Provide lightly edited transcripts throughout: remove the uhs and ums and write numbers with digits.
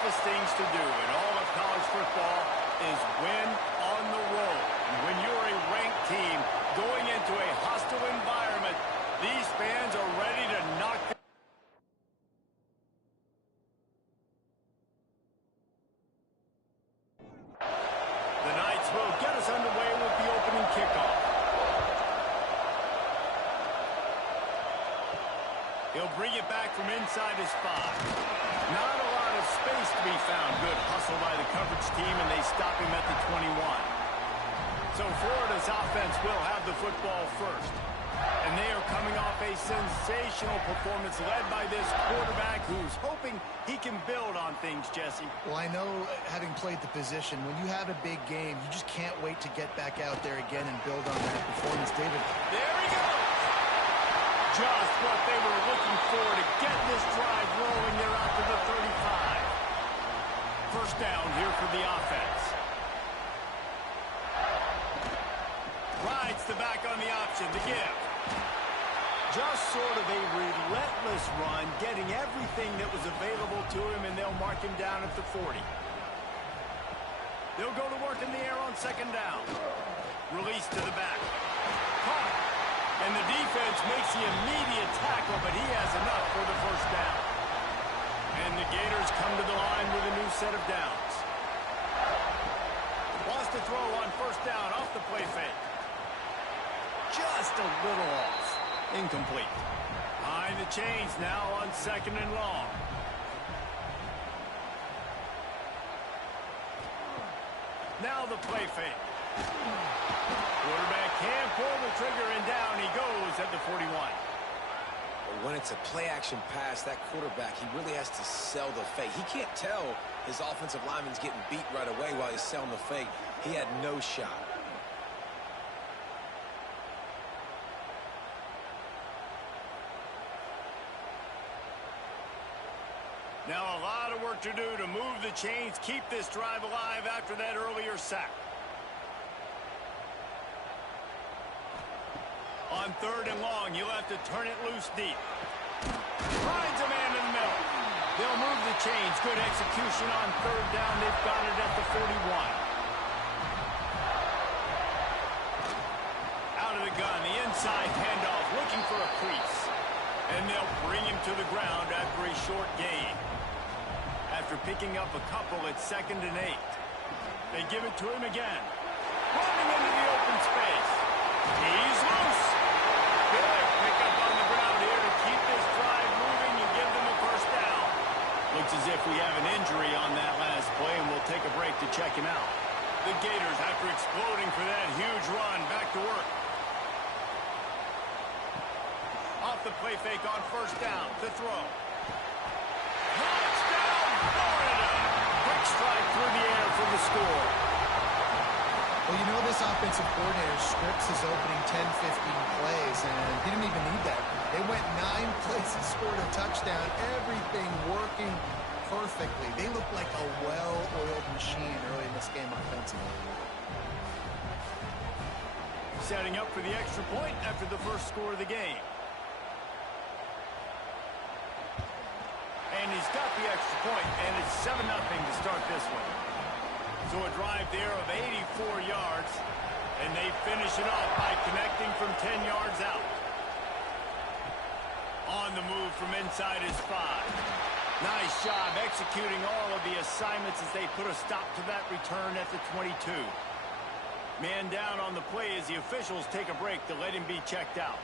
toughest things to do in all of college football is win on the road. When you're a ranked team going into a hostile environment, these fans are ready to knock them. The Knights will get us underway with the opening kickoff. He'll bring it back from inside his 5. Not a lot of space to be found. Good hustle by the coverage team, and they stop him at the 21. So Florida's offense will have the football first. And they are coming off a sensational performance led by this quarterback who's hoping he can build on things, Jesse. Well, I know, having played the position, when you have a big game, you just can't wait to get back out there again and build on that performance. David. There he goes. Just what they were looking for to get this drive rolling. They're out to the 35. First down here for the offense. Rides the back on the option to give. Just sort of a relentless run, getting everything that was available to him, and they'll mark him down at the 40. They'll go to work in the air on second down. Release to the back. Caught. And the defense makes the immediate tackle, but he has enough for the first down. And the Gators come to the line with a new set of downs. Wants to throw on first down off the play fake. Just a little off. Incomplete. Behind the chains now on second and long. Now the play fake. Quarterback can pull the trigger, and down he goes at the 41. When it's a play-action pass, that quarterback, he really has to sell the fake. He can't tell his offensive lineman's getting beat right away while he's selling the fake. He had no shot. Now a lot of work to do to move the chains, keep this drive alive after that earlier sack. On third and long, you'll have to turn it loose deep. Finds a man in the middle. They'll move the chains. Good execution on third down. They've got it at the 41. Out of the gun, the inside handoff, looking for a crease. And they'll bring him to the ground after a short gain. After picking up a couple at 2nd and 8. They give it to him again. Running into the open space. He's loose. Good pickup on the ground here to keep this drive moving and give them a first down. Looks as if we have an injury on that last play, and we'll take a break to check him out. The Gators, after exploding for that huge run, back to work. Off the play fake on first down to throw. Touchdown, Florida! Quick strike through the air for the score. Well, you know, this offensive coordinator scripts his opening 10, 15 plays, and he didn't even need that. They went 9 plays and scored a touchdown. Everything working perfectly. They look like a well-oiled machine early in this game offensively. Setting up for the extra point after the first score of the game. And he's got the extra point, and it's 7-0 to start this one. So a drive there of 84 yards, and they finish it off by connecting from 10 yards out. On the move from inside his 5. Nice job executing all of the assignments as they put a stop to that return at the 22. Man down on the play as the officials take a break to let him be checked out.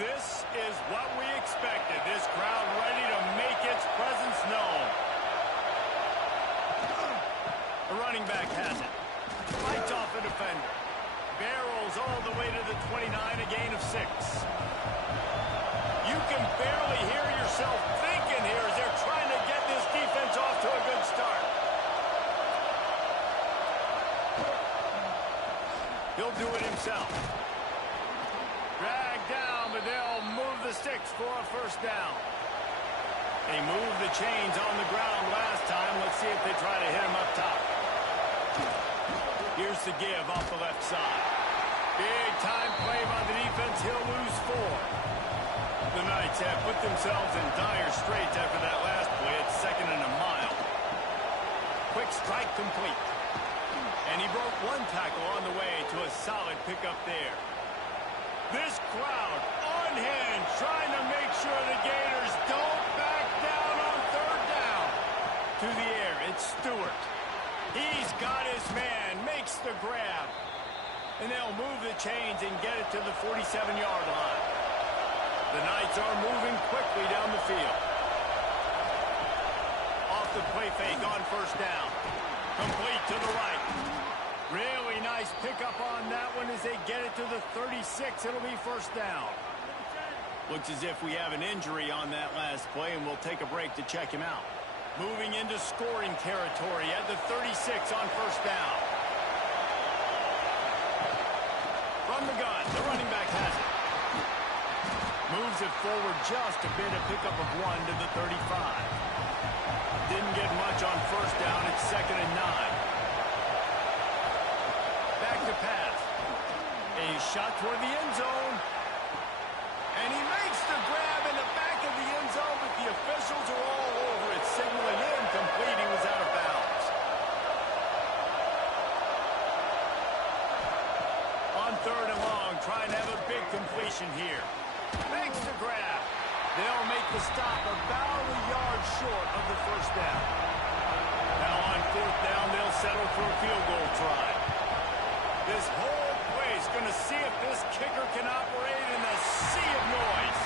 This is what we expected. This crowd ready to make its presence known. The running back has it. Fights off a defender. Barrels all the way to the 29, a gain of 6. You can barely hear yourself thinking here as they're trying to get this defense off to a good start. He'll do it himself. Dragged down, but they'll move the sticks for a first down. They moved the chains on the ground last time. Let's see if they try to hit him up top. Here's the give off the left side. Big time play by the defense. He'll lose 4. The Knights have put themselves in dire straits after that last play. It's 2nd and a mile. quick strike complete. And he broke one tackle on the way to a solid pickup there. This crowd on hand trying to make sure the Gators don't back down on third down. To the air, it's Stewart. He's got his man, makes the grab. And they'll move the chains and get it to the 47-yard line. The Knights are moving quickly down the field. Off the play fake on first down. Complete to the right. Really nice pickup on that one as they get it to the 36. It'll be first down. Looks as if we have an injury on that last play, and we'll take a break to check him out. Moving into scoring territory at the 36 on first down. From the gun, the running back has it. Moves it forward just a bit, a pickup of 1 to the 35. Didn't get much on first down. It's 2nd and 9. Back to pass. A shot toward the end zone. And he makes the grab in the back of the end zone, but the officials are all over it, signaling incomplete. He was out of bounds. On 3rd and long, trying to have a big completion here. Makes the grab. They'll make the stop about a yard short of the first down. Now on 4th down, they'll settle for a field goal try. This whole play is going to see if this kicker can operate in a sea of noise.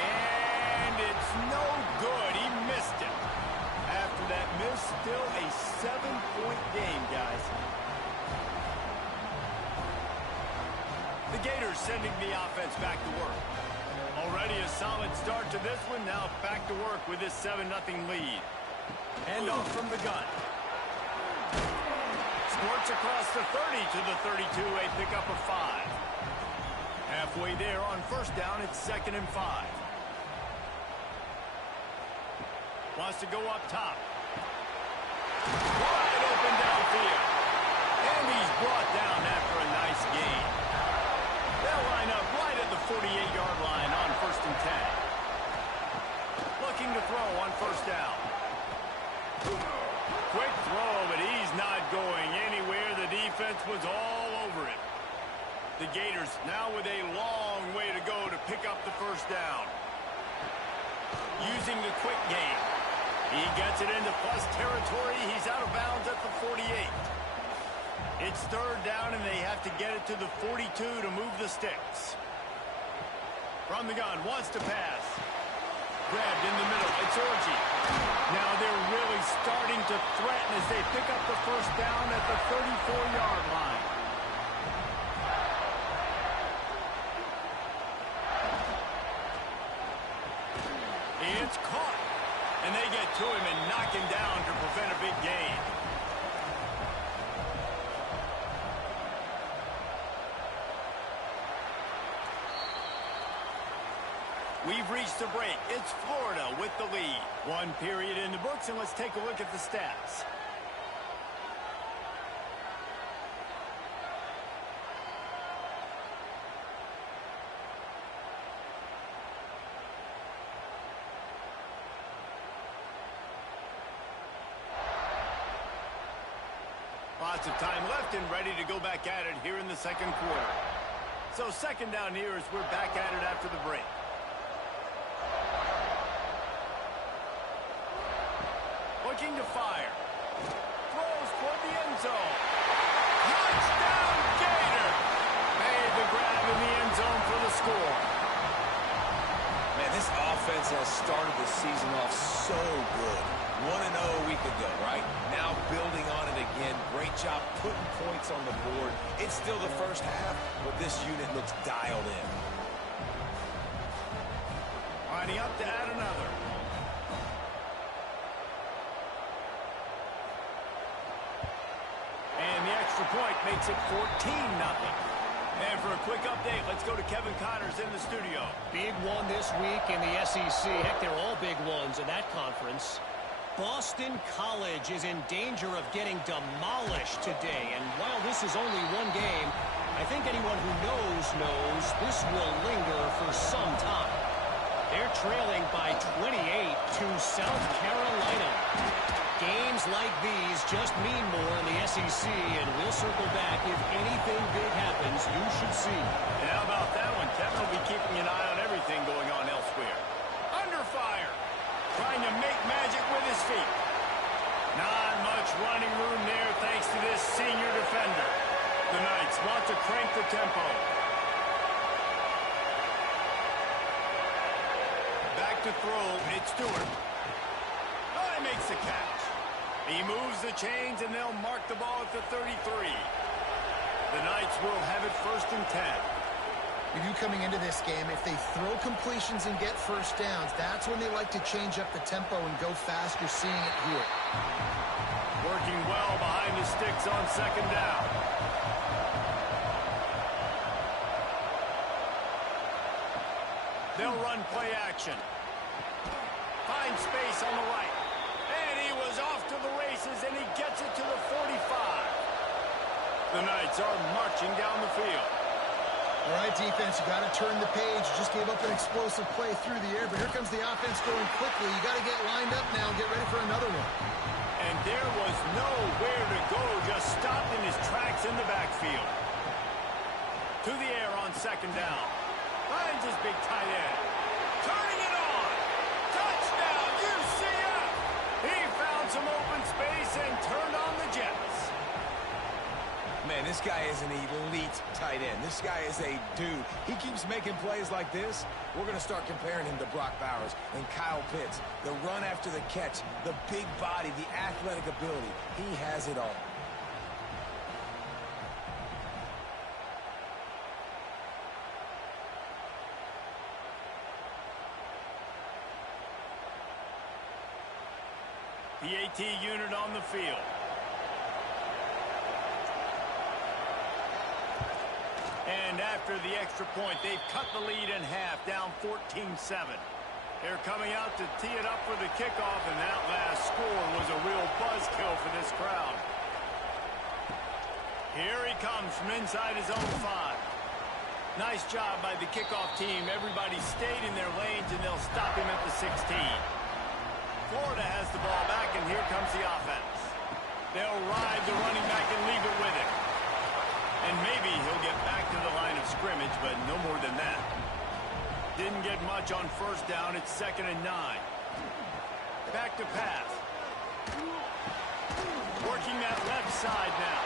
And it's no good. He missed it. After that miss, still a 7-point game, guys. The Gators sending the offense back to work. Already a solid start to this one. Now back to work with this 7-0 lead. Hand off from the gun. Squirts across the 30 to the 32, a pickup of 5. Halfway there on first down, it's 2nd and 5. Wants to go up top. Wide open downfield. And he's brought down after a nice gain. They'll line up right at the 48-yard line on 1st and 10. Looking to throw on first down. Quick throw, but he's not going anywhere. The defense was all over it. The Gators now with a long way to go to pick up the first down. Using the quick game. He gets it into plus territory. He's out of bounds at the 48. It's 3rd down, and they have to get it to the 42 to move the sticks. From the gun, wants to pass. Grabbed in the middle. It's Orji. Now they're really starting to threaten as they pick up the first down at the 34-yard line. It's caught. And they get to him and knock him down to prevent a big gain. We've reached the break. It's Florida with the lead. 1 period in the books, and let's take a look at the stats. Lots of time left and ready to go back at it here in the 2nd quarter. So 2nd down here as we're back at it after the break. Looking to fire. Throws toward the end zone. Touchdown, Gator! Made the grab in the end zone for the score. Man, this offense has started the season off so good. 1-0 a week ago, right? Now building on it again. Great job putting points on the board. It's still the first half, but this unit looks dialed in. Lining up to add another. And the extra point makes it 14-0. And for a quick update, let's go to Kevin Connors in the studio. Big one this week in the SEC. Heck, they're all big ones in that conference. Boston College is in danger of getting demolished today. And while this is only one game, I think anyone who knows this will linger for some time. They're trailing by 28 to South Carolina. Games like these just mean more in the SEC, and we'll circle back. If anything big happens, you should see. And how about that one? Kevin will be keeping an eye on everything going on elsewhere. Under fire. Trying to make magic with his feet. Not much running room there thanks to this senior defender. The Knights want to crank the tempo. Back to throw, it's Stewart. Oh, he makes the catch. He moves the chains, and they'll mark the ball at the 33. The Knights will have it 1st and 10. We knew coming into this game, if they throw completions and get first downs, that's when they like to change up the tempo and go fast. You're seeing it here. Working well behind the sticks on 2nd down. They'll run play action. Finds space on the right. And he was off to the races, and he gets it to the 45. The Knights are marching down the field. All right, defense, you got to turn the page. You just gave up an explosive play through the air, but here comes the offense going quickly. You got to get lined up now and get ready for another one. And there was nowhere to go, just stopped in his tracks in the backfield. To the air on 2nd down. Finds his big tight end. Turning it on. Touchdown, UCF! He found some open space and turned on the Jets. Man, this guy is an elite tight end. This guy is a dude. He keeps making plays like this. We're going to start comparing him to Brock Bowers and Kyle Pitts. The run after the catch, the big body, the athletic ability. He has it all. The AT unit on the field. And after the extra point, they've cut the lead in half, down 14-7. They're coming out to tee it up for the kickoff, and that last score was a real buzzkill for this crowd. Here he comes from inside his own 5. Nice job by the kickoff team. Everybody stayed in their lanes, and they'll stop him at the 16. Florida has the ball back, and here comes the offense. They'll ride the running back and leave it with him. And maybe he'll get back to the line of scrimmage, but no more than that. Didn't get much on 1st down. It's 2nd and 9. Back to pass. Working that left side now.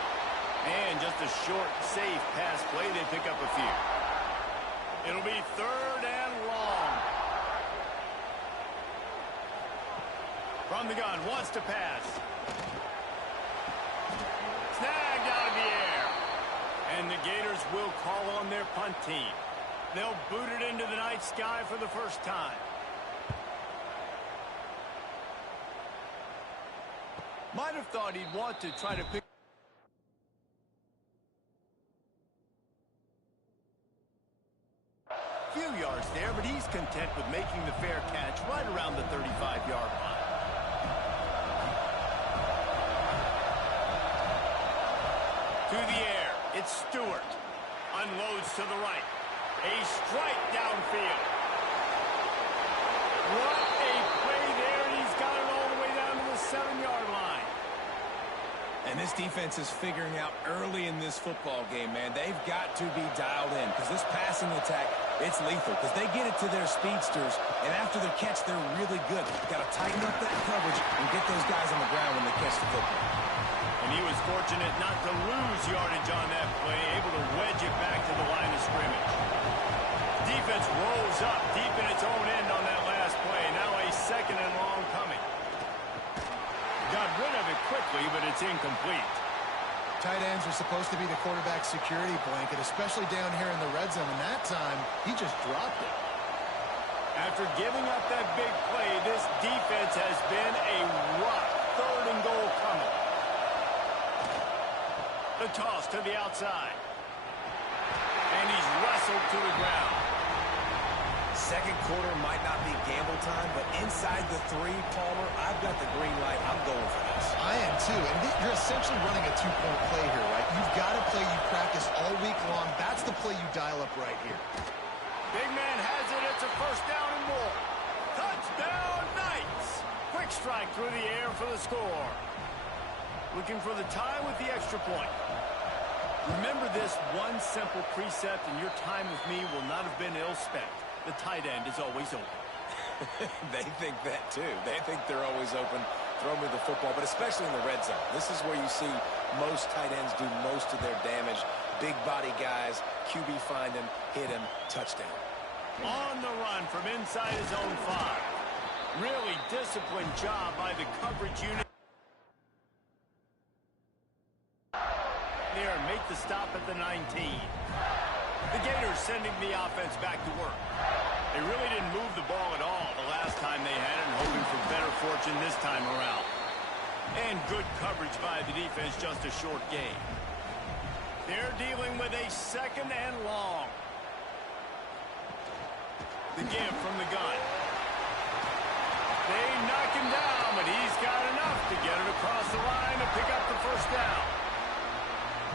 And just a short, safe pass play. They pick up a few. It'll be 3rd and long. From the gun, wants to pass. Snagged out of the air. And the Gators will call on their punt team. They'll boot it into the night sky for the first time. Might have thought he'd want to try to pick. Few yards there, but he's content with making the fair catch right around the 35-yard line. To the air, it's Stewart. Unloads to the right. A strike downfield. What a play there, and he's got it all the way down to the 7-yard line. And this defense is figuring out early in this football game, man. They've got to be dialed in because this passing attack, it's lethal because they get it to their speedsters, and after their catch, they're really good. Got to tighten up that coverage and get those guys on the ground when they catch the football. And he was fortunate not to lose yardage on that play, able to wedge it back to the line of scrimmage. Defense rolls up deep in its own end on that last play. Now a 2nd and long coming. Got rid of it quickly, but it's incomplete. Tight ends are supposed to be the quarterback's security blanket, especially down here in the red zone. And that time, he just dropped it. After giving up that big play, this defense has been a rough 3rd and goal coming. The toss to the outside. And he's wrestled to the ground. Second quarter might not be gamble time, but inside the 3, Palmer, I've got the green light. I'm going for this. I am too. And you're essentially running a 2-point play here, right? You've got a play you practice all week long. That's the play you dial up right here. Big man has it. It's a 1st down and more. Touchdown, Knights. quick strike through the air for the score. Looking for the tie with the extra point. Remember this one simple precept, and your time with me will not have been ill-spent. The tight end is always open. They think that, too. They think they're always open. Throw me the football, but especially in the red zone. This is where you see most tight ends do most of their damage. Big body guys, QB find him, hit him, touchdown. On the run from inside his own 5. Really disciplined job by the coverage unit. There, make the stop at the 19. The Gators sending the offense back to work. They really didn't move the ball at all the last time they had it, and hoping for better fortune this time around. And good coverage by the defense, just a short gain. They're dealing with a 2nd and long. The give from the gun. They knock him down, but he's got enough to get it across the line to pick up the first down.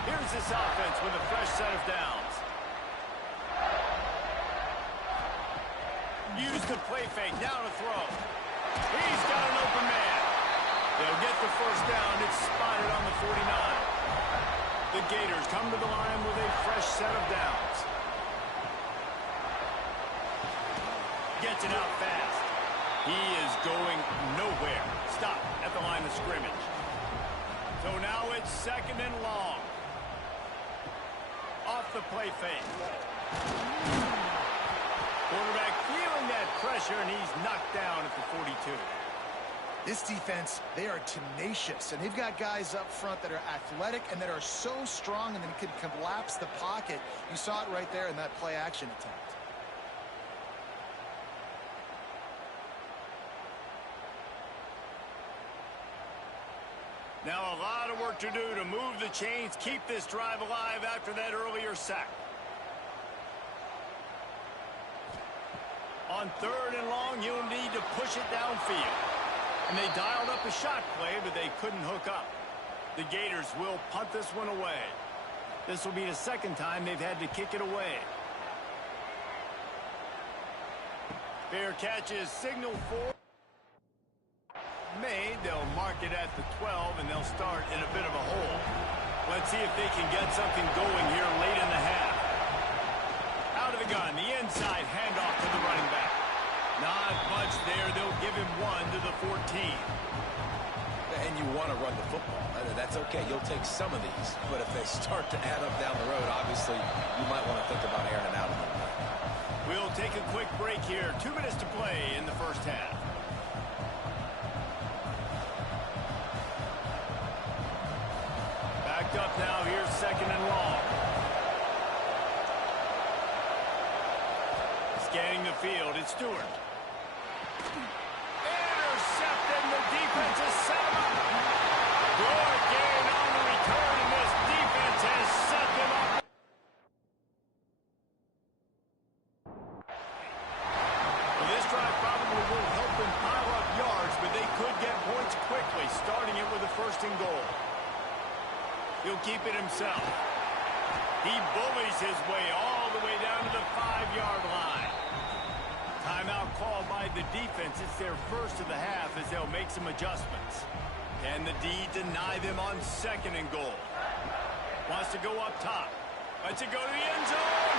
Here's this offense with a fresh set of downs. Use the play fake, now to throw. He's got an open man. They'll get the first down. It's spotted on the 49. The Gators come to the line with a fresh set of downs. Gets it out fast. He is going nowhere. Stop at the line of scrimmage. So now it's 2nd and long. Off the play fake. Quarterback feeling that pressure, and he's knocked down at the 42. This defense, they are tenacious, and they've got guys up front that are athletic and that are so strong and then can collapse the pocket. You saw it right there in that play-action attempt. Now a lot of work to do to move the chains, keep this drive alive after that earlier sack. On 3rd and long, you'll need to push it downfield. And they dialed up a shot play, but they couldn't hook up. The Gators will punt this one away. This will be the 2nd time they've had to kick it away. Fair catch is signaled for. Made. They'll mark it at the 12, and they'll start in a bit of a hole. Let's see if they can get something going here late in the half. Out of the gun, the inside handoff to the running back. Not much there. They'll give him 1 to the 14. And you want to run the football. That's okay. You'll take some of these. But if they start to add up down the road, obviously, you might want to think about airing it out a little bit. We'll take a quick break here. 2 minutes to play in the first half. Backed up now. Here's 2nd and long. Scanning the field, it's Stewart. Intercepted, the defense is set him up. Good gain on the return, and this defense has set them up. Well, this drive probably will help them pile up yards, but they could get points quickly, starting it with a 1st and goal. He'll keep it himself. He bullies his way all the way down to the 5-yard line. Timeout called by the defense. It's their first of the half as they'll make some adjustments. Can the D deny them on 2nd and goal? Wants to go up top. Lets it go to the end zone.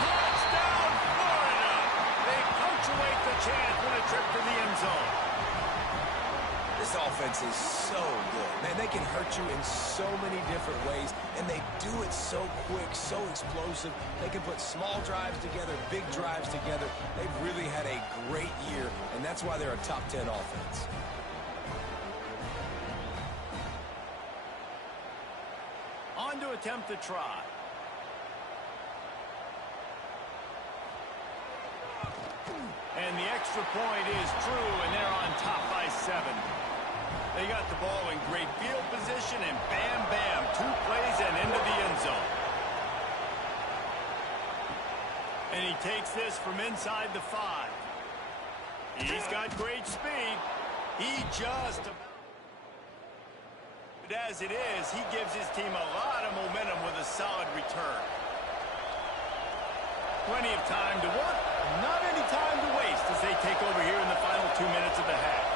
Touchdown, Florida! They punctuate the chance with a trip to the end zone. This offense is so good. Man, they can hurt you in so many different ways, and they do it so quick, so explosive. They can put small drives together, big drives together. They've really had a great year, and that's why they're a top 10 offense. On to attempt the try. And the extra point is true, and they're on top by 7. They got the ball in great field position, and bam, bam, 2 plays and into the end zone. And he takes this from inside the 5. He's got great speed. He just about... But as it is, he gives his team a lot of momentum with a solid return. Plenty of time to work, not any time to waste as they take over here in the final 2 minutes of the half.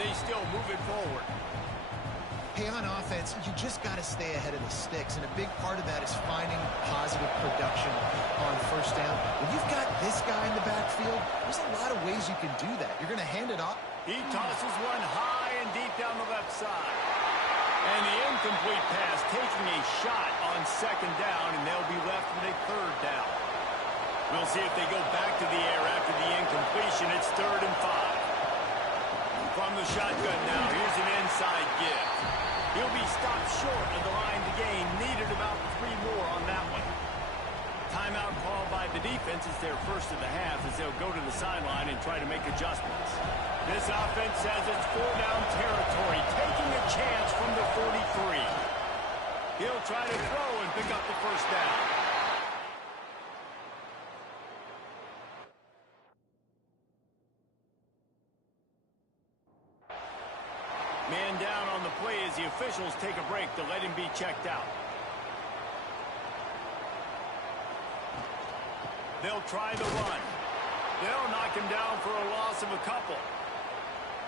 they still move it forward. Hey, on offense, you just got to stay ahead of the sticks, and a big part of that is finding positive production on first down. When you've got this guy in the backfield, there's a lot of ways you can do that. You're going to hand it off. He tosses one high and deep down the left side. And the incomplete pass taking a shot on second down, and they'll be left with a third down. We'll see if they go back to the air after the incompletion. It's 3rd and 5. From the shotgun now, here's an inside give. He'll be stopped short of the line to gain. Needed about 3 more on that one. Timeout called by the defense is their first of the half as they'll go to the sideline and try to make adjustments. This offense says it's 4-down territory, taking a chance from the 43. He'll try to throw and pick up the first down. Man down on the play as the officials take a break to let him be checked out. They'll try the run. They'll knock him down for a loss of a couple.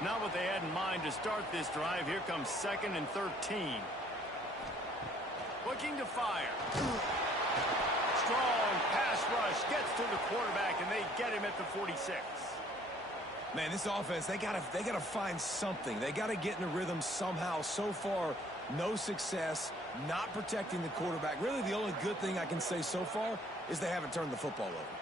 Not what they had in mind to start this drive. Here comes 2nd and 13. Looking to fire. Strong pass rush gets to the quarterback, and they get him at the 46. Man, this offense, they gotta find something. They gotta get in a rhythm somehow. So far, no success, not protecting the quarterback. Really, the only good thing I can say so far is they haven't turned the football over.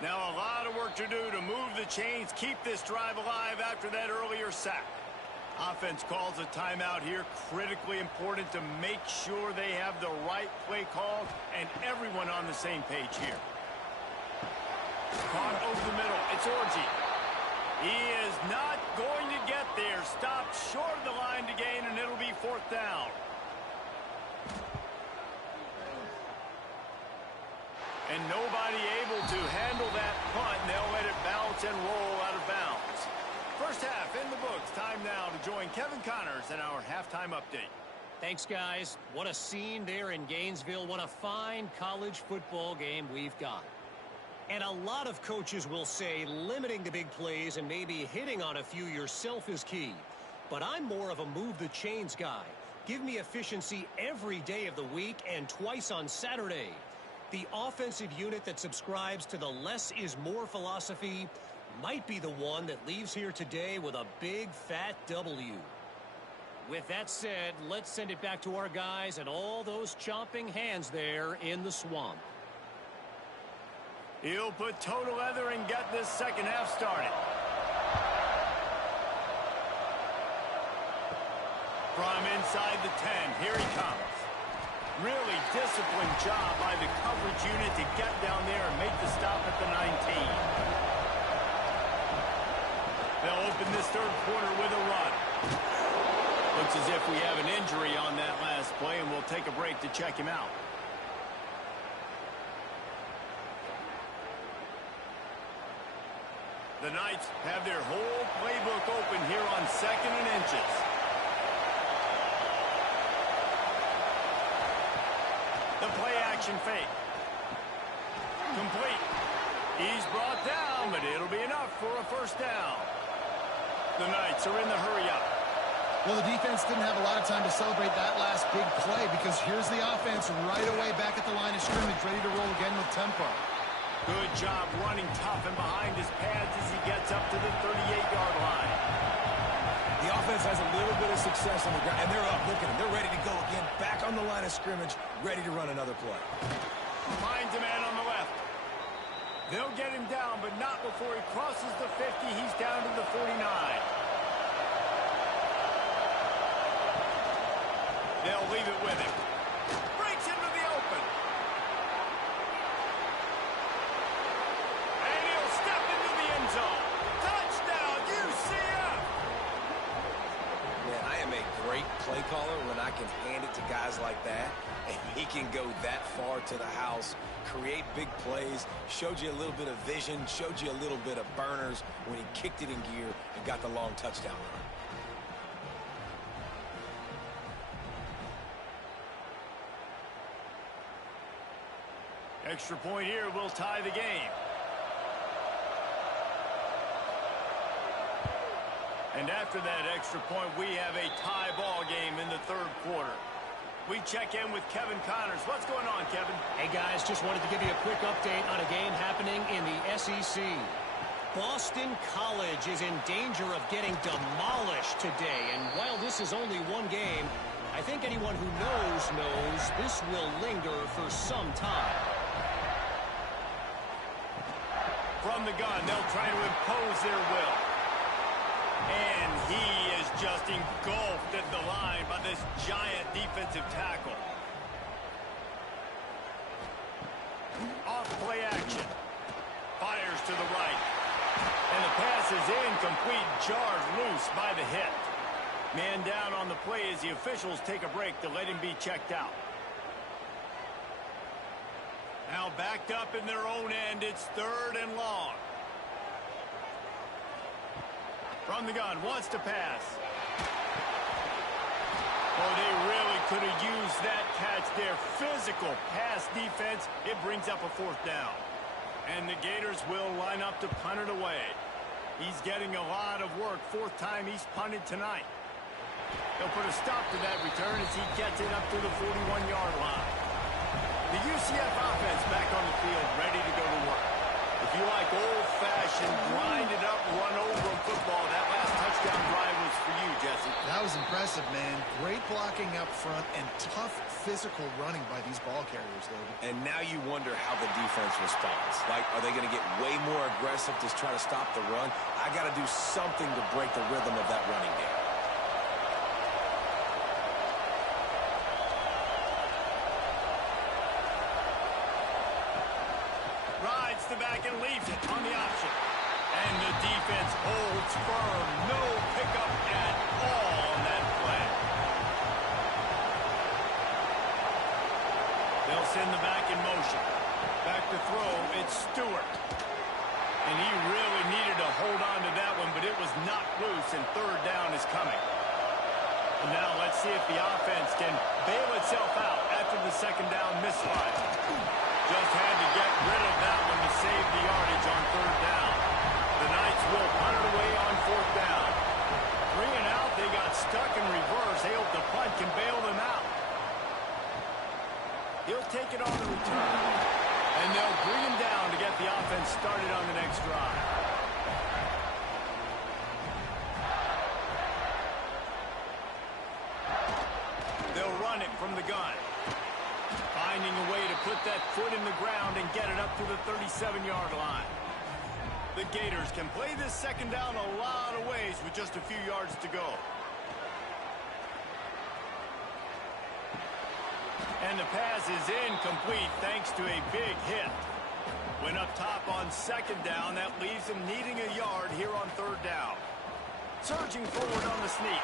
Now a lot of work to do to move the chains, keep this drive alive after that earlier sack. Offense calls a timeout here. Critically important to make sure they have the right play call and everyone on the same page here. Caught over the middle. It's Orji. He is not going to get there. Stopped short of the line to gain, and it'll be 4th down. And nobody able to handle that punt, and they'll let it bounce and roll out of bounds. First half in the books. Time now to join Kevin Connors in our halftime update. Thanks, guys. What a scene there in Gainesville. What a fine college football game we've got. And a lot of coaches will say limiting the big plays and maybe hitting on a few yourself is key. But I'm more of a move the chains guy. Give me efficiency every day of the week and twice on Saturday. The offensive unit that subscribes to the less is more philosophy might be the one that leaves here today with a big fat W. With that said, let's send it back to our guys and all those chomping hands there in the swamp. He'll put total leather and get this second half started. From inside the 10, here he comes. Really disciplined job by the coverage unit to get down there and make the stop at the 19. They'll open this third quarter with a run. Looks as if we have an injury on that last play, and we'll take a break to check him out. The Knights have their whole playbook open here on 2nd and inches. The play action fake. Complete. He's brought down, but it'll be enough for a first down. The Knights are in the hurry-up. Well, the defense didn't have a lot of time to celebrate that last big play because here's the offense right away back at the line of scrimmage, ready to roll again with tempo. Good job running tough and behind his pads as he gets up to the 38-yard line. The offense has a little bit of success on the ground, and they're up. Look at them. They're ready to go again, back on the line of scrimmage, ready to run another play. Finds a man on the left. They'll get him down, but not before he crosses the 50. He's down to the 49. They'll leave it with him. Breaks into the open. And he'll step into the end zone. Touchdown, UCF! Man, I am a great play caller when I can hand it to guys like that, and he can go that far to the house, create big plays, showed you a little bit of vision, showed you a little bit of burners when he kicked it in gear and got the long touchdown run. Extra point here will tie the game. And after that extra point, we have a tie ball game in the third quarter. We check in with Kevin Connors. What's going on, Kevin? Hey, guys, just wanted to give you a quick update on a game happening in the SEC. Boston College is in danger of getting demolished today. And while this is only one game, I think anyone who knows this will linger for some time. From the gun, they'll try to impose their will. And he is just engulfed at the line by this giant defensive tackle. Off play action. Fires to the right. And the pass is incomplete, jarred loose by the hit. Man down on the play as the officials take a break to let him be checked out. Now backed up in their own end, it's 3rd and long. From the gun, wants to pass. Oh, they really could have used that catch there. Physical pass defense. It brings up a 4th down. And the Gators will line up to punt it away. He's getting a lot of work. 4th time he's punted tonight. They'll put a stop to that return as he gets it up to the 41-yard line. The UCF offense back on the field, ready to go to work. If you like old-fashioned, grind-it-up, run-over football, that last touchdown drive was for you, Jesse. That was impressive, man. Great blocking up front and tough physical running by these ball carriers, David. And now you wonder how the defense responds. Like, are they going to get way more aggressive to try to stop the run? I got to do something to break the rhythm of that running game. The back and leaves it on the option. And the defense holds firm. No pickup at all on that play. They'll send the back in motion. Back to throw, it's Stewart. And he really needed to hold on to that one, but it was knocked loose, and 3rd down is coming. And now let's see if the offense can bail itself out after the 2nd down misfire. Just had to get rid of that one to save the yardage on 3rd down. The Knights will punt it away on 4th down. 3 and out, they got stuck in reverse. They hope the punt can bail them out. He'll take it on the return. And they'll bring him down to get the offense started on the next drive. They'll run it from the gun. Finding a way to put that foot in the ground and get it up to the 37-yard line. The Gators can play this 2nd down a lot of ways with just a few yards to go. And the pass is incomplete thanks to a big hit. When up top on 2nd down, that leaves them needing a yard here on 3rd down. Surging forward on the sneak.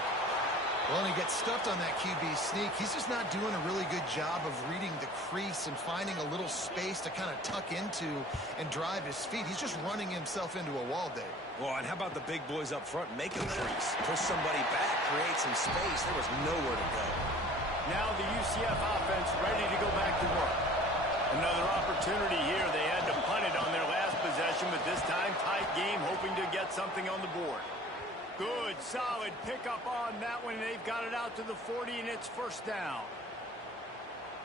Well, and he gets stuffed on that QB sneak. He's just not doing a really good job of reading the crease and finding a little space to kind of tuck into and drive his feet. He's just running himself into a wall, Dave. Well, and how about the big boys up front? Make a crease. Push somebody back. Create some space. There was nowhere to go. Now the UCF offense ready to go back to work. Another opportunity here. They had to punt it on their last possession, but this time tight game, hoping to get something on the board. Good, solid pickup on that one. They've got it out to the 40, and it's 1st down.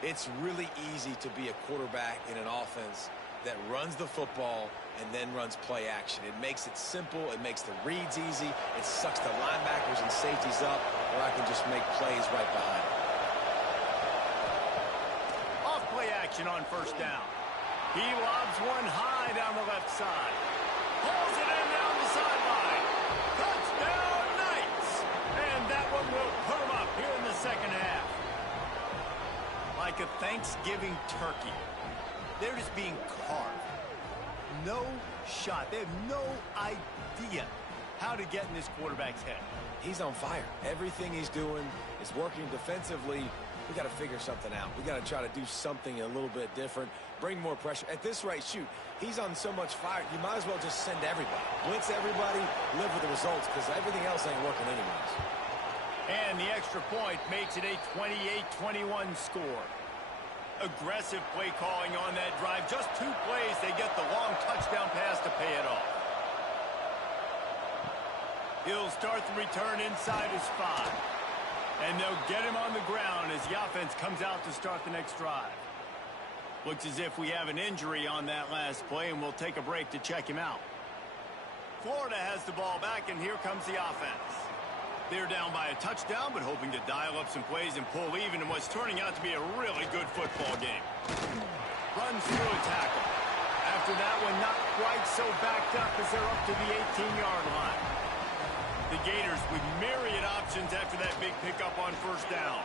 It's really easy to be a quarterback in an offense that runs the football and then runs play action. It makes it simple. It makes the reads easy. It sucks the linebackers and safeties up, or I can just make plays right behind them. Off play action on 1st down. He lobs one high down the left side. Pulls it in down the sideline. Touchdown, Knights! And that one will put them up here in the 2nd half. Like a Thanksgiving turkey. They're just being carved. No shot. They have no idea how to get in this quarterback's head. He's on fire. Everything he's doing is working defensively. We got to figure something out. We got to try to do something a little bit different. Bring more pressure. At this rate, shoot, he's on so much fire, you might as well just send everybody. Blitz everybody, live with the results, because everything else ain't working anyways. And the extra point makes it a 28-21 score. Aggressive play calling on that drive. Just 2 plays, they get the long touchdown pass to pay it off. He'll start the return inside his 5. And they'll get him on the ground as the offense comes out to start the next drive. Looks as if we have an injury on that last play, and we'll take a break to check him out. Florida has the ball back, and here comes the offense. They're down by a touchdown, but hoping to dial up some plays and pull even in what's turning out to be a really good football game. Runs through a tackle. After that one, not quite so backed up as they're up to the 18-yard line. The Gators with myriad options after that big pickup on first down.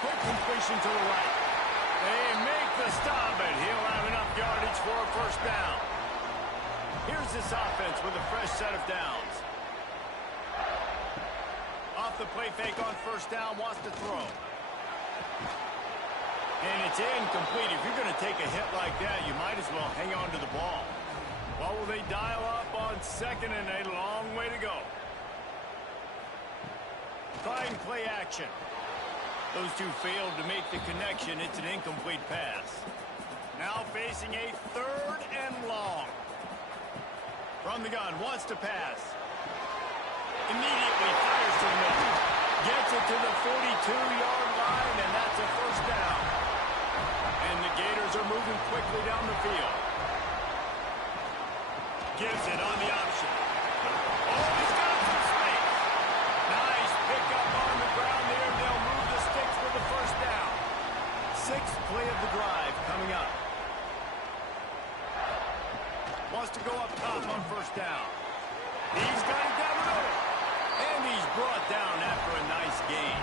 Quick completion to the right. They make the stop, but he'll have enough yardage for a first down. Here's this offense with a fresh set of downs. Off the play fake on first down, wants to throw. And it's incomplete. If you're going to take a hit like that, you might as well hang on to the ball. What will they dial up on 2nd and 8? A long way to go. Trying play action. Those two failed to make the connection. It's an incomplete pass. Now facing a 3rd and long. From the gun, wants to pass. Immediately fires to the middle. Gets it to the 42-yard line, and that's a first down. And the Gators are moving quickly down the field. Gives it on the option. Oh, he's got some space. Nice pickup on the ground there. They'll move the sticks for the first down. 6th play of the drive coming up. Wants to go up top on first down. He's got it down the middle. And he's brought down after a nice gain.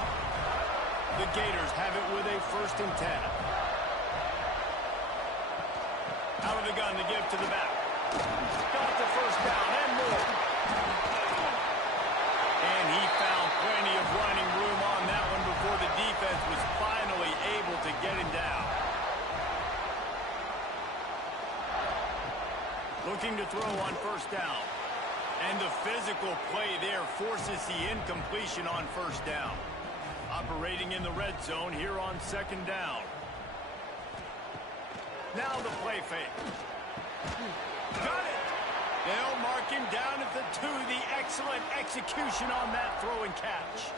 The Gators have it with a 1st and 10. Out of the gun to give to the back. Got the first down and more. And he found plenty of running room on that one before the defense was finally able to get him down. Looking to throw on first down. And the physical play there forces the incompletion on first down. Operating in the red zone here on 2nd down. Now the play fake. Got it. They'll mark him down at the 2. The excellent execution on that throw and catch.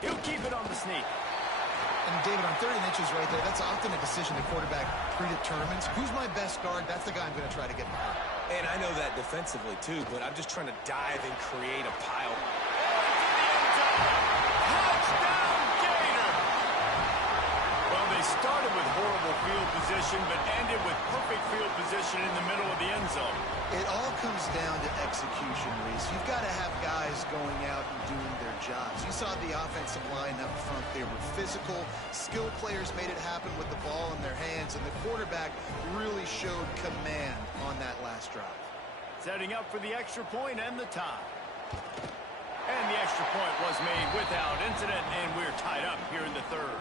He'll keep it on the sneak. And David, on 30 inches right there, that's often a decision the quarterback predetermines. Who's my best guard? That's the guy I'm going to try to get behind. And I know that defensively, too, but I'm just trying to dive and create a pile. Touchdown, Gator! Well, they started with horrible field position, but ended with perfect field position in the middle of the end zone. It all comes down to execution, Reese. You've got to have guys going out and doing their jobs. You saw the offensive line up front. They were physical. Skilled players made it happen with the ball in their hands, and the quarterback really showed command on that last drive. Setting up for the extra point and the tie. And the extra point was made without incident, and we're tied up here in the 3rd.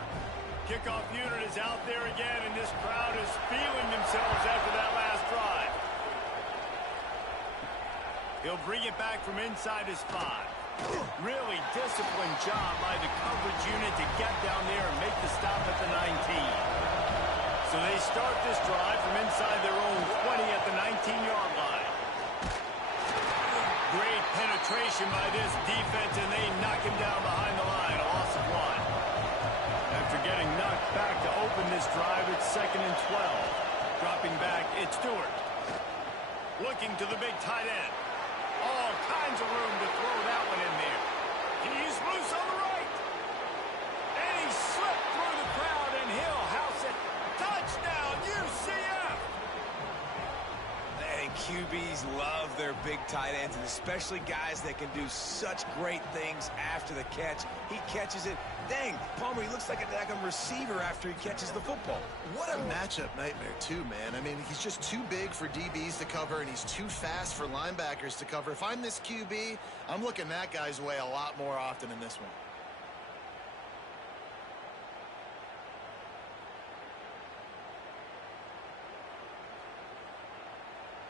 Kickoff unit is out there again, and this crowd is feeling themselves after that last drive. He'll bring it back from inside his 5. Really disciplined job by the coverage unit to get down there and make the stop at the 19. So they start this drive from inside their own 20 at the 19-yard line. Great penetration by this defense, and they knock him down behind the line. A loss of 1. After getting knocked back to open this drive, it's 2nd and 12. Dropping back, it's Stewart. Looking to the big tight end. All kinds of room to throw that one in there. He's loose on the right. And he slipped through the crowd, and he'll house it. Touchdown, UCF! And QBs love their big tight ends, and especially guys that can do such great things after the catch. He catches it. Dang, Palmer, he looks like a receiver after he catches the football. What a matchup nightmare, too, man. I mean, he's just too big for DBs to cover, and he's too fast for linebackers to cover. If I'm this QB, I'm looking that guy's way a lot more often in this one.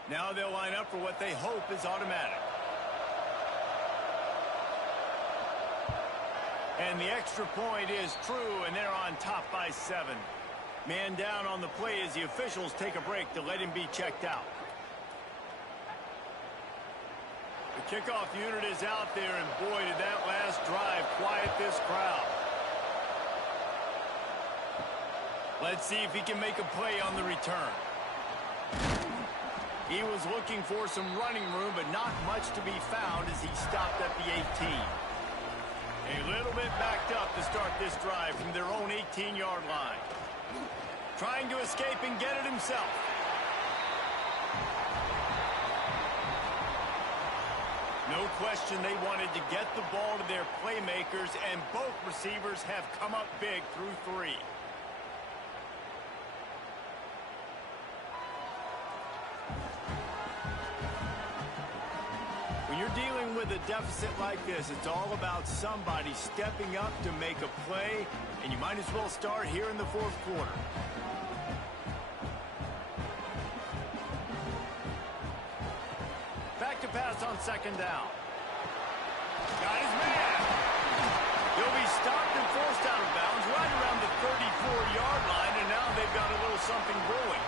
Now they'll line up for what they hope is automatic. And the extra point is true, and they're on top by 7. Man down on the play as the officials take a break to let him be checked out. The kickoff unit is out there, and boy, did that last drive quiet this crowd. Let's see if he can make a play on the return. He was looking for some running room, but not much to be found as he stopped at the 18. A little bit backed up to start this drive from their own 18-yard line. Trying to escape and get it himself. No question they wanted to get the ball to their playmakers, and both receivers have come up big through 3. When you're dealing with a deficit like this, it's all about somebody stepping up to make a play, and you might as well start here in the 4th quarter. Back to pass on 2nd down. Got his man. He'll be stopped and forced out of bounds right around the 34-yard line, and now they've got a little something brewing.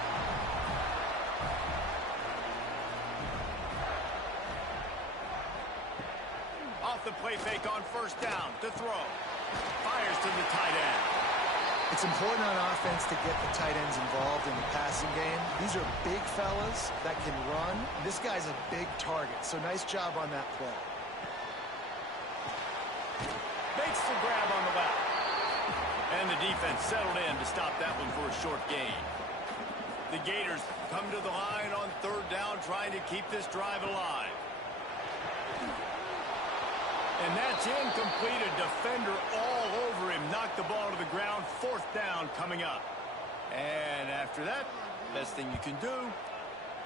Off the play fake on 1st down to throw. Fires to the tight end. It's important on offense to get the tight ends involved in the passing game. These are big fellas that can run. This guy's a big target, so nice job on that play. Makes the grab on the left. And the defense settled in to stop that one for a short gain. The Gators come to the line on 3rd down, trying to keep this drive alive. And that's incomplete. A defender all over him. Knocked the ball to the ground. 4th down coming up. And after that, best thing you can do,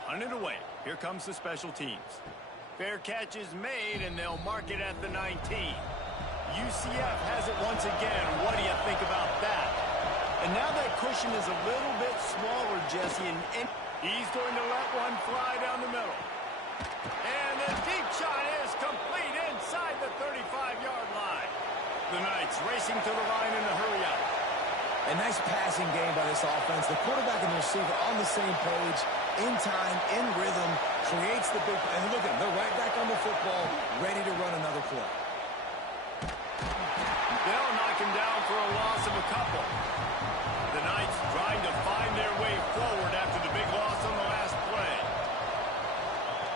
hunt it away. Here comes the special teams. Fair catch is made, and they'll mark it at the 19. UCF has it once again. What do you think about that? And now that cushion is a little bit smaller, Jesse, and he's going to let one fly down the middle. And the deep shot is complete inside the 35-yard line. The Knights racing to the line in the hurry-up. A nice passing game by this offense. The quarterback and the receiver on the same page, in time, in rhythm, creates the big... And look at them. They're right back on the football, ready to run another play. They'll knock him down for a loss of a couple. The Knights trying to find their way forward after the big loss on the last play.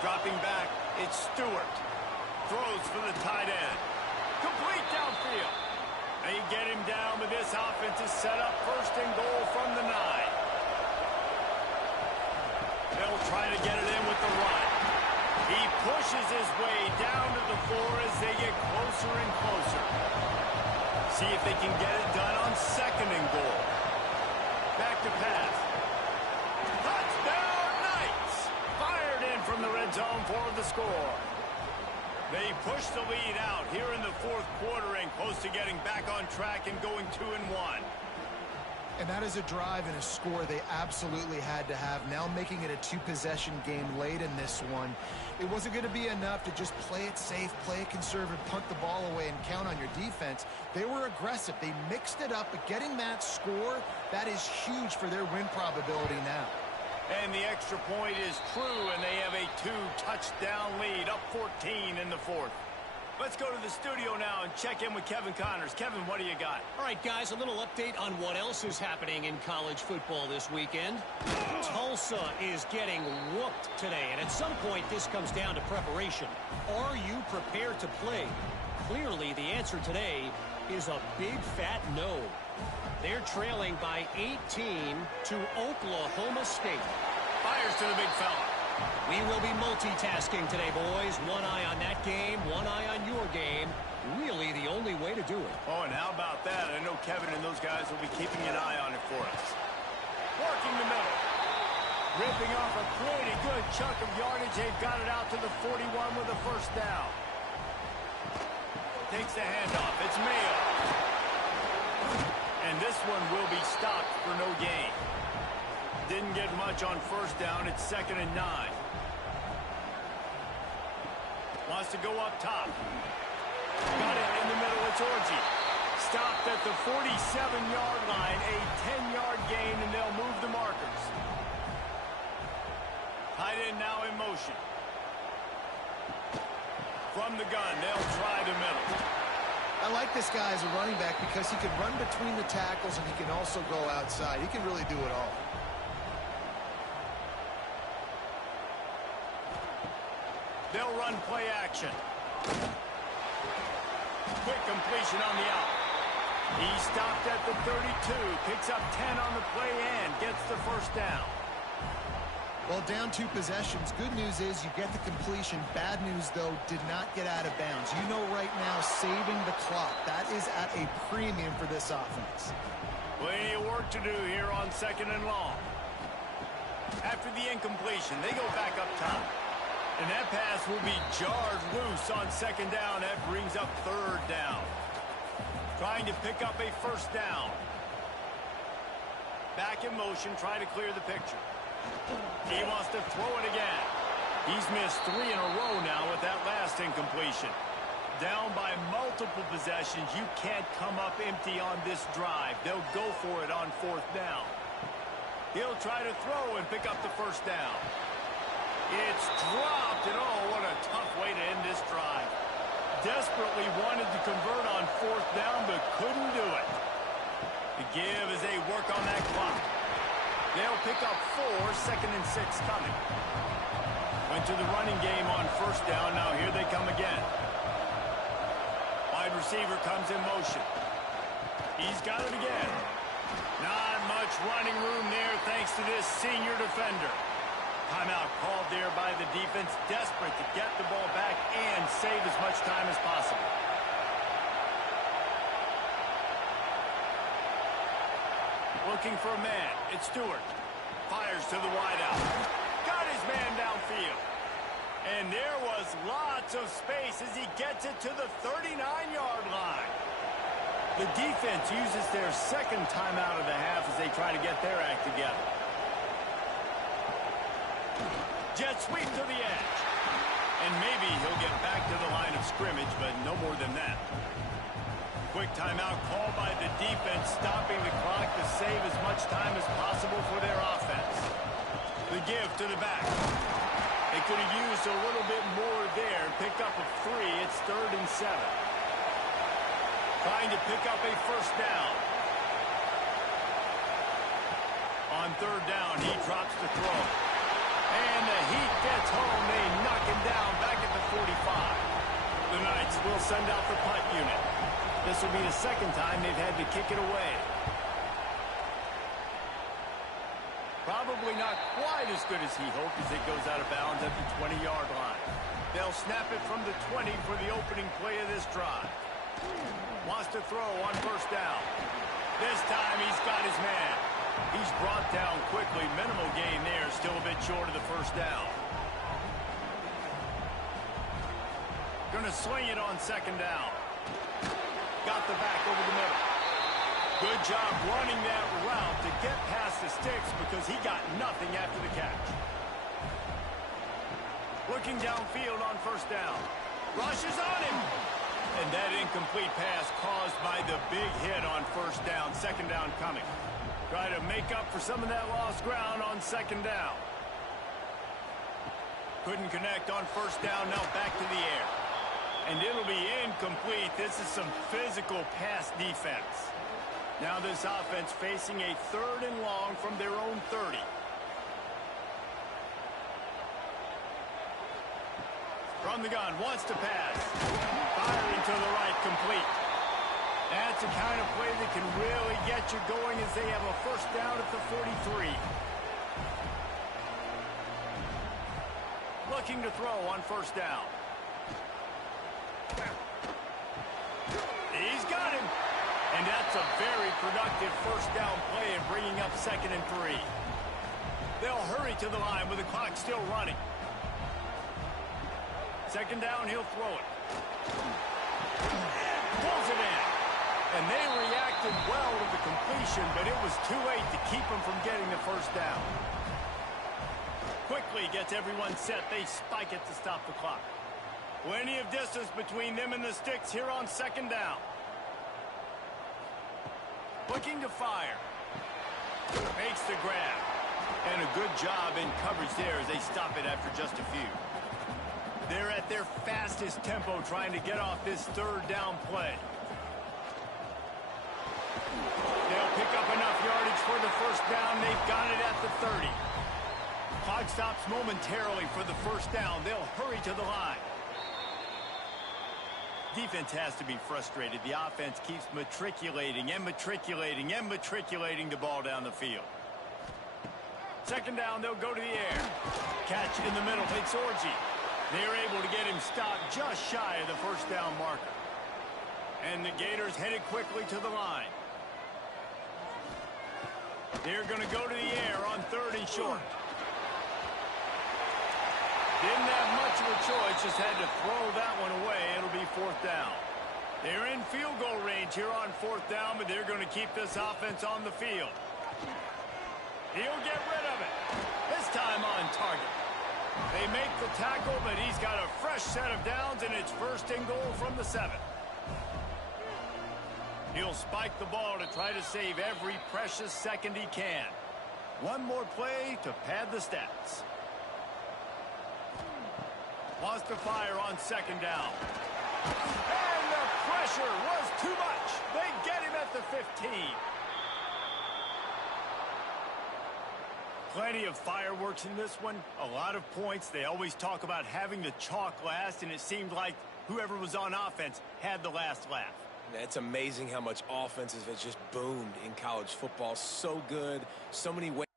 Dropping back, it's Stewart. Throws for the tight end. Complete downfield. They get him down, but this offense is set up 1st and goal from the 9. They'll try to get it in with the run. He pushes his way down to the 4 as they get closer and closer. See if they can get it done on 2nd and goal. Back to pass. Touchdown Knights! Fired in from the red zone for the score. They push the lead out here in the 4th quarter and close to getting back on track and going 2-1. And that is a drive and a score they absolutely had to have. Now making it a 2-possession game late in this one. It wasn't going to be enough to just play it safe, play it conservative, punt the ball away, and count on your defense. They were aggressive. They mixed it up, but getting that score, that is huge for their win probability now. And the extra point is true, and they have a 2-touchdown lead, up 14 in the 4th. Let's go to the studio now and check in with Kevin Connors. Kevin, what do you got? All right, guys, a little update on what else is happening in college football this weekend. Tulsa is getting whooped today, and at some point this comes down to preparation. Are you prepared to play? Clearly, the answer today is a big fat no. They're trailing by 18 to Oklahoma State. Fires to the big fella. We will be multitasking today, boys. One eye on that game, one eye on your game. Really the only way to do it. Oh, and how about that? I know Kevin and those guys will be keeping an eye on it for us. Working the middle. Ripping off a pretty good chunk of yardage. They've got it out to the 41 with a 1st down. Takes the handoff. It's Mayo. And this one will be stopped for no gain. Didn't get much on 1st down. It's 2nd and 9. Wants to go up top. Got it in the middle. It's Orji. Stopped at the 47-yard line, a 10-yard gain, and they'll move the markers. Tight end now in motion. From the gun, they'll try the middle. I like this guy as a running back because he can run between the tackles and he can also go outside. He can really do it all. They'll run play action. Quick completion on the out. He stopped at the 32, picks up 10 on the play and gets the first down. Well, down 2 possessions. Good news is you get the completion. Bad news, though, did not get out of bounds. You know right now, saving the clock. That is at a premium for this offense. Plenty of work to do here on 2nd and long. After the incompletion, they go back up top. And that pass will be jarred loose on 2nd down. That brings up 3rd down. Trying to pick up a first down. Back in motion, trying to clear the picture. He wants to throw it again. He's missed 3 in a row now with that last incompletion. Down by multiple possessions. You can't come up empty on this drive. They'll go for it on 4th down. He'll try to throw and pick up the first down. It's dropped, and oh, what a tough way to end this drive. Desperately wanted to convert on 4th down, but couldn't do it. The give as they work on that clock. They'll pick up 4, 2nd and 6 coming. Went to the running game on 1st down. Now here they come again. Wide receiver comes in motion. He's got it again. Not much running room there thanks to this senior defender. Timeout called there by the defense, desperate to get the ball back and save as much time as possible. Looking for a man. It's Stewart. Fires to the wideout. Got his man downfield. And there was lots of space as he gets it to the 39-yard line. The defense uses their 2nd timeout of the half as they try to get their act together. Jet sweep to the edge. And maybe he'll get back to the line of scrimmage, but no more than that. Quick timeout called by the defense, stopping the clock to save as much time as possible for their offense. The give to the back. They could have used a little bit more there. Pick up a 3. It's 3rd and 7. Trying to pick up a first down. On 3rd down, he drops the throw. And the Heat gets home. They knock him down back at the 45. The Knights will send out the punt unit. This will be the 2nd time they've had to kick it away. Probably not quite as good as he hoped as it goes out of bounds at the 20-yard line. They'll snap it from the 20 for the opening play of this drive. Wants to throw on 1st down. This time he's got his man. He's brought down quickly. Minimal gain there. Still a bit short of the first down. Going to sling it on 2nd down. Got the back over the middle. Good job running that route to get past the sticks because he got nothing after the catch. Looking downfield on 1st down. Rushes on him. And that incomplete pass caused by the big hit on 1st down. 2nd down coming. Try to make up for some of that lost ground on 2nd down. Couldn't connect on 1st down. Now back to the air. And it'll be incomplete. This is some physical pass defense. Now this offense facing a 3rd and long from their own 30. From the gun, wants to pass. Firing to the right, complete. That's the kind of play that can really get you going as they have a first down at the 43. Looking to throw on 1st down. He's got him. And that's a very productive first down play and bringing up 2nd and 3. They'll hurry to the line with the clock still running. 2nd down, he'll throw it. Pulls it in. And they reacted well to the completion, but it was too late to keep them from getting the first down. Quickly gets everyone set. They spike it to stop the clock. Plenty of distance between them and the sticks here on 2nd down. Looking to fire. Makes the grab. And a good job in coverage there as they stop it after just a few. They're at their fastest tempo trying to get off this third down play. They'll pick up enough yardage for the first down. They've got it at the 30. Clock stops momentarily for the first down. They'll hurry to the line. Defense has to be frustrated. The offense keeps matriculating and matriculating and matriculating the ball down the field. Second down, they'll go to the air. Catch in the middle. It's Orji. They're able to get him stopped just shy of the first down marker. And the Gators headed quickly to the line. They're going to go to the air on third and short. Didn't have much of a choice, just had to throw that one away. It'll be fourth down. They're in field goal range here on fourth down, but they're going to keep this offense on the field. He'll get rid of it. This time on target. They make the tackle, but he's got a fresh set of downs, and it's first and goal from the 7. He'll spike the ball to try to save every precious second he can. One more play to pad the stats. Wants to fire on second down. And the pressure was too much. They get him at the 15. Plenty of fireworks in this one. A lot of points. They always talk about having the chalk last, and it seemed like whoever was on offense had the last laugh. It's amazing how much offenses have just boomed in college football. So good. So many ways.